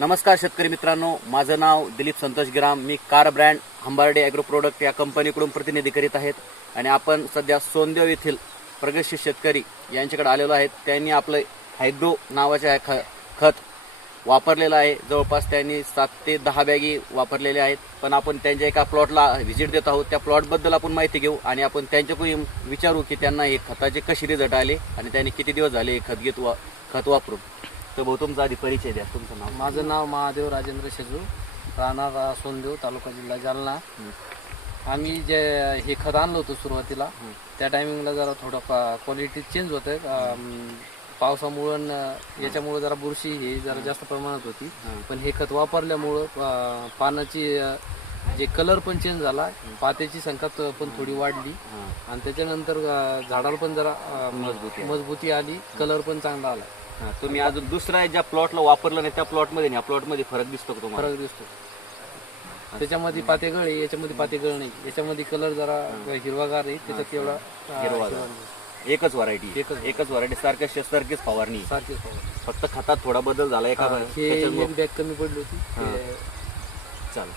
नमस्कार शेतकरी मित्रांनो, माझं नाव दिलीप संतोष गिराम. मी कार ब्रँड हंबार्डे ॲग्रो प्रोडक्ट या कंपनीकडून प्रतिनिधी करीत आहेत आणि आपण सध्या सोनदेव येथील प्रगतशील शेतकरी यांच्याकडे आलेलो आहेत. त्यांनी आपलं हायड्रो नावाचे खत वापरलेलं आहे. जवळपास त्यांनी 7 ते 10 बॅगी वापरलेल्या आहेत. पण आपण त्यांच्या एका प्लॉटला व्हिजिट देत आहोत. त्या प्लॉटबद्दल आपण माहिती घेऊ आणि आपण त्यांच्याकडून विचारू की त्यांना हे खताचे कसे रिझल्ट आले आणि त्यांनी किती दिवस झाले हे खत वापरून. तर भाऊ, तुमचा आधी परिचय द्या. तुमचं नाव? माझं नाव महादेव राजेंद्र शेजू, राहणार सोनदेव, तालुका जिल्हा जालना. आम्ही जे हे खत आणलं होतं सुरुवातीला, त्या टायमिंगला जरा थोडं क्वालिटी चेंज होतं. पावसामुळं याच्यामुळं जरा बुरशी हे जरा जास्त प्रमाणात होती. पण हे खत वापरल्यामुळं पानाची जे कलर पण चेंज झाला, पात्याची संख्या पण थोडी वाढली आणि त्याच्यानंतर झाडाला पण जरा मजबूती आली, कलर पण चांगला आला. तुम्ही अजून दुसऱ्या ज्या प्लॉटला वापरलं नाही त्या प्लॉटमध्ये आणि या प्लॉटमध्ये फरक दिसतो का तुम्हाला? फरक दिसतो. त्याच्यामध्ये पाते गळ आहे, याच्यामध्ये पाते गळ नाही. याच्यामध्ये कलर जरा हिरवागार आहे, त्याच्यात एवढा हिरवागार. एकच व्हरायटी सारखीच फवारणी. सारखीच फक्त खतात थोडा बदल झाला एका हे एक बॅग कमी पडली होती. चालेल.